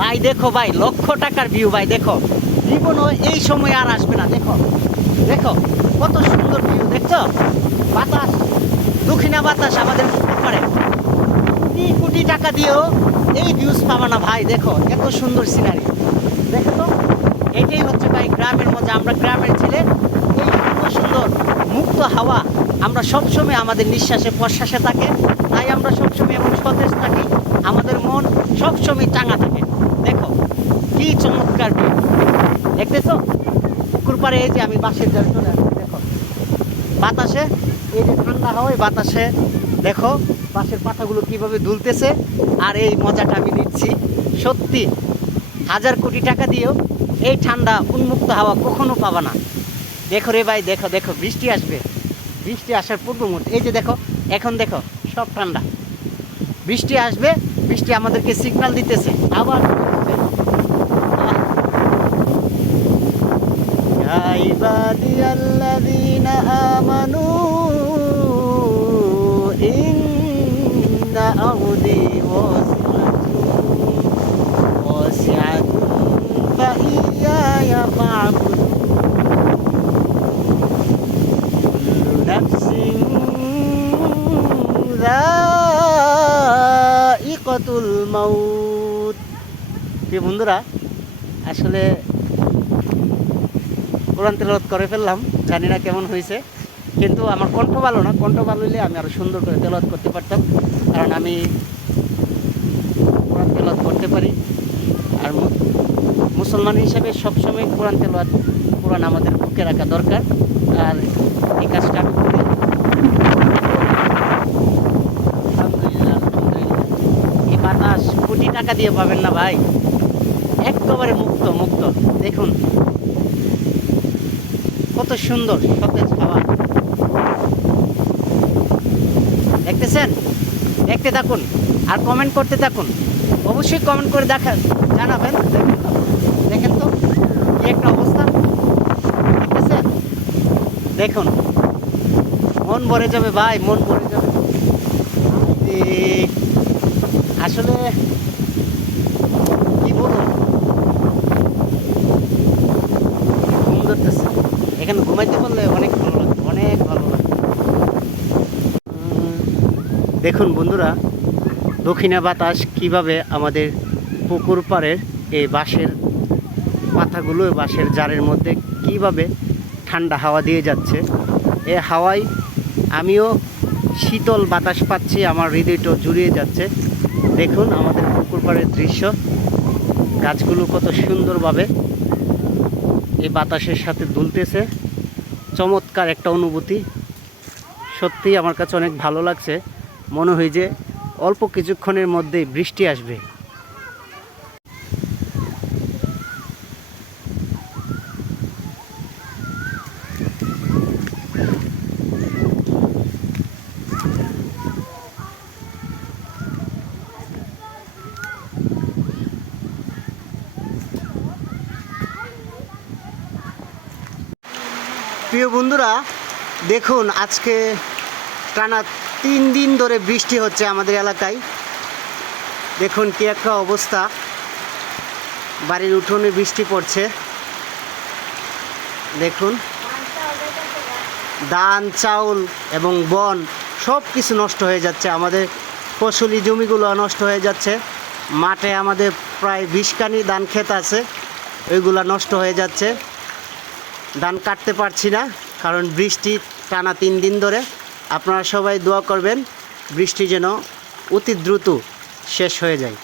ভাই দেখো ভাই, লক্ষ টাকার ভিউ ভাই। দেখো জীবনও এই সময় আর আসবে না। দেখো দেখো কত সুন্দর ভিউ দেখছো। বাতাস, দক্ষিণা বাতাস আমাদের করে। কোটি কোটি টাকা দিয়েও এই ভিউজ পাবা না ভাই। দেখো এত সুন্দর সিনারি। দেখো তো, এটাই হচ্ছে ভাই গ্রামের মধ্যে। আমরা গ্রামের ছেলে, এই এত সুন্দর মুক্ত হাওয়া আমরা সবসময় আমাদের নিঃশ্বাসে প্রশ্বাসে থাকে। তাই আমরা সবসময় এমন সতেজ থাকি, আমাদের মন সবসময় চাঙ্গা থাকে। দেখো কি চমৎকার ভিউ দেখতেছো। পুকুর পাড়ে এই যে আমি বাসের জায়গায় চলে আসছি। দেখো বাতাসে, এই যে ঠান্ডা হাওয়ায় বাতাসে দেখো বাঁশের পাতাগুলো কিভাবে দুলতেছে, আর এই মজাটা আমি নিচ্ছি। সত্যি হাজার কোটি টাকা দিয়েও এই ঠান্ডা উন্মুক্ত হাওয়া কখনো পাবা না। দেখো রে ভাই, দেখো দেখো বৃষ্টি আসবে, বৃষ্টি আসার পূর্ব মুহূর্তে। এই যে দেখো এখন দেখো সব ঠান্ডা, বৃষ্টি আসবে, বৃষ্টি আমাদেরকে সিগন্যাল দিতেছে আবার। ইয়া ইবাদিয়াল্লাযীনা আমানু ইন্না আরদি ওয়াসিআতুন ফাইয়ায়া ফা'বুদুন কুল্লু নাফসিন যায়িকাতুল মাউত। প্রিয় বন্ধুরা, আসলে কোরআন তেলাওয়াত করে ফেললাম, জানি না কেমন হয়েছে, কিন্তু আমার কণ্ঠ ভালো না। কণ্ঠ ভালো হলে আমি আরও সুন্দর করে তেলাওয়াত করতে পারতাম, কারণ আমি কোরআন তেলাওয়াত করতে পারি। আর মুসলমান হিসেবে সবসময় কোরআন তেলাওয়াত, কোরআন আমাদের বুকে রাখা দরকার। আর এই কাজটা আমি করি। আলহামদুলিল্লাহ আলহামদুলিল্লাহ। এই বাতাস কোটি টাকা দিয়ে পাবেন না ভাই, একেবারে মুক্ত মুক্ত। দেখুন কত সুন্দর সতেজ হাওয়া দেখতেছেন। দেখতে থাকুন আর কমেন্ট করতে থাকুন। অবশ্যই কমেন্ট করে জানাবেন। দেখেন তো কি একটা অবস্থা দেখতেছেন। দেখুন মন ভরে যাবে ভাই, মন ভরে যাবে। আসলে কি বলবো, ঘুম ধরতেছে। এখানে ঘুমাইতে পারলে অনেক ভালো লাগে, অনেক ভালো লাগে। দেখুন বন্ধুরা, দক্ষিণা বাতাস কিভাবে আমাদের পুকুর পাড়ের এই বাঁশের পাতাগুলো, বাঁশের জারের মধ্যে কিভাবে ঠান্ডা হাওয়া দিয়ে যাচ্ছে। এই হাওয়ায় আমিও শীতল বাতাস পাচ্ছি, আমার হৃদয়টা জুড়িয়ে যাচ্ছে। দেখুন আমাদের পুকুর পাড়ের দৃশ্য, গাছগুলো কত সুন্দরভাবে এই বাতাসের সাথে দুলতেছে। চমৎকার একটা অনুভূতি, সত্যিই আমার কাছে অনেক ভালো লাগছে। মনে হয় যে অল্প কিছুক্ষণের মধ্যেই বৃষ্টি আসবে। প্রিয় বন্ধুরা, দেখুন আজকে টানা 3 দিন ধরে বৃষ্টি হচ্ছে আমাদের এলাকায়। দেখুন কি একটা অবস্থা, বাড়ির উঠোনে বৃষ্টি পড়ছে। দেখুন ধান, চাউল এবং বন সব কিছু নষ্ট হয়ে যাচ্ছে। আমাদের ফসলি জমিগুলো নষ্ট হয়ে যাচ্ছে। মাঠে আমাদের প্রায় 20 কানি ধান ক্ষেত আছে, ওইগুলো নষ্ট হয়ে যাচ্ছে। ধান কাটতে পারছি না, কারণ বৃষ্টি টানা 3 দিন ধরে। আপনারা সবাই দোয়া করবেন বৃষ্টি যেন অতি দ্রুত শেষ হয়ে যায়।